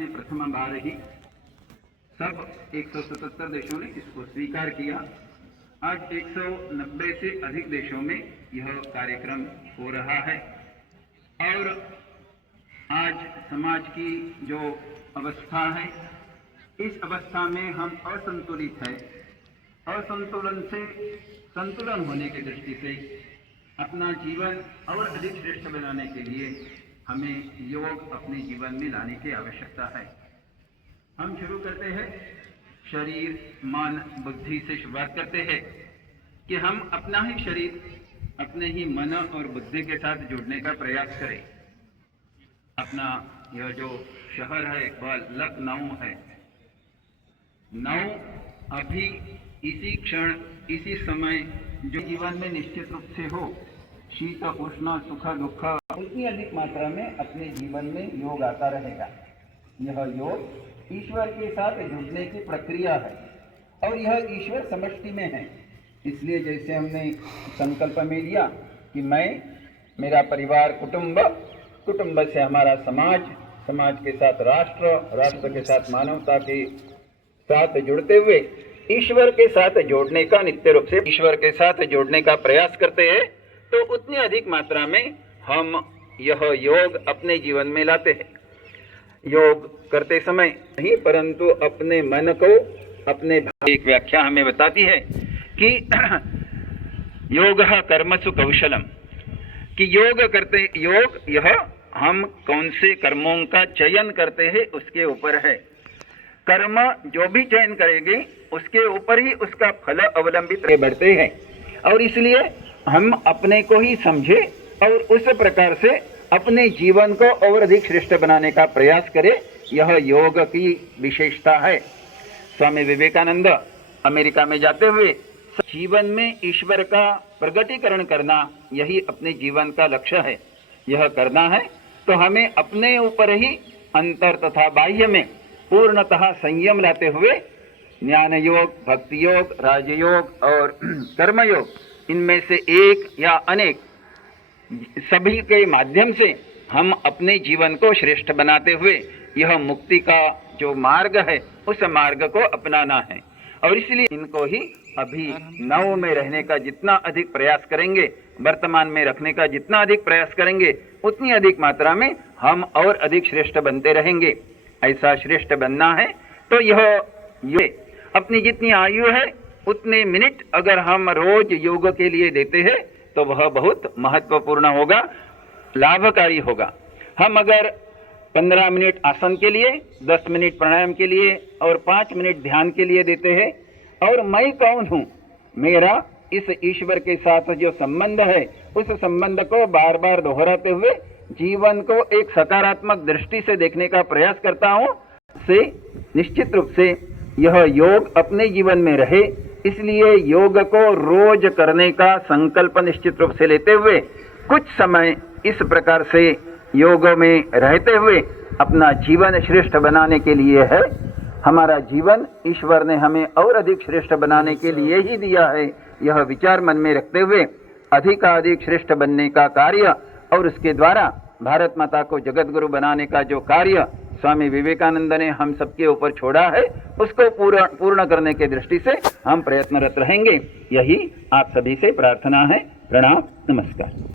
में प्रथम बार ही सब 177 देशों ने इसको स्वीकार किया। आज 190 से अधिक देशों में यह कार्यक्रम हो रहा है और आज समाज की जो अवस्था है, इस अवस्था में हम असंतुलित हैं। असंतुलन से संतुलन होने की दृष्टि से अपना जीवन और अधिक श्रेष्ठ बनाने के लिए हमें योग अपने जीवन में लाने की आवश्यकता है। हम शुरू करते हैं शरीर मन बुद्धि से शुरुआत करते हैं कि हम अपना ही शरीर अपने ही मन और बुद्धि के साथ जुड़ने का प्रयास करें। अपना यह जो शहर है वह लखनऊ है। नौ अभी इसी क्षण इसी समय जो जीवन में निश्चित रूप से हो, शीत उष्ण सुख दुख, उतनी अधिक मात्रा में अपने जीवन में योग आता रहेगा। यह योग ईश्वर के साथ जुड़ने की प्रक्रिया है और यह ईश्वर समष्टि में है। इसलिए जैसे हमने संकल्प में लिया कि मैं, मेरा परिवार, कुटुंब से हमारा समाज, समाज के साथ राष्ट्र, राष्ट्र के साथ मानवता के साथ जुड़ते हुए ईश्वर के साथ जोड़ने का, नित्य रूप से ईश्वर के साथ जोड़ने का प्रयास करते हैं, तो उतनी अधिक मात्रा में हम यह योग अपने जीवन में लाते हैं। योग करते समय नहीं परंतु अपने मन को, अपने एक व्याख्या हमें बताती है कि योग कर्मसु कौशलम, कि योग यह हम कौन से कर्मों का चयन करते हैं उसके ऊपर है। कर्म जो भी चयन करेंगे उसके ऊपर ही उसका फल अवलंबित बढ़ते हैं और इसलिए हम अपने को ही समझे और उस प्रकार से अपने जीवन को और अधिक श्रेष्ठ बनाने का प्रयास करें। यह योग की विशेषता है। स्वामी विवेकानंद अमेरिका में जाते हुए जीवन में ईश्वर का प्रगटीकरण करना यही अपने जीवन का लक्ष्य है। यह करना है तो हमें अपने ऊपर ही अंतर तथा बाह्य में पूर्णतः संयम लाते हुए ज्ञान योग, भक्ति योग, राजयोग और कर्म योग, इनमें से एक या अनेक सभी के माध्यम से हम अपने जीवन को श्रेष्ठ बनाते हुए यह मुक्ति का जो मार्ग है उस मार्ग को अपनाना है। और इसलिए इनको ही अभी नव में रहने का जितना अधिक प्रयास करेंगे, वर्तमान में रखने का जितना अधिक प्रयास करेंगे, उतनी अधिक मात्रा में हम और अधिक श्रेष्ठ बनते रहेंगे। ऐसा श्रेष्ठ बनना है तो ये अपनी जितनी आयु है उतने मिनट अगर हम रोज योग के लिए देते हैं तो वह बहुत महत्वपूर्ण होगा, लाभकारी होगा। हम अगर 15 मिनट आसन के लिए, 10 मिनट प्राणायाम के लिए और 5 मिनट ध्यान के लिए देते हैं और मैं कौन हूँ, मेरा इस ईश्वर के साथ जो संबंध है उस संबंध को बार बार दोहराते हुए जीवन को एक सकारात्मक दृष्टि से देखने का प्रयास करता हूँ, से निश्चित रूप से यह योग अपने जीवन में रहे। इसलिए योग को रोज करने का संकल्प निश्चित रूप से लेते हुए कुछ समय इस प्रकार से योग में रहते हुए अपना जीवन श्रेष्ठ बनाने के लिए है। हमारा जीवन ईश्वर ने हमें और अधिक श्रेष्ठ बनाने के लिए ही दिया है। यह विचार मन में रखते हुए अधिकाधिक श्रेष्ठ बनने का कार्य और उसके द्वारा भारत माता को जगत गुरु बनाने का जो कार्य स्वामी विवेकानंद ने हम सबके ऊपर छोड़ा है उसको पूर्ण करने के दृष्टि से हम प्रयत्नरत रहेंगे। यही आप सभी से प्रार्थना है। प्रणाम, नमस्कार।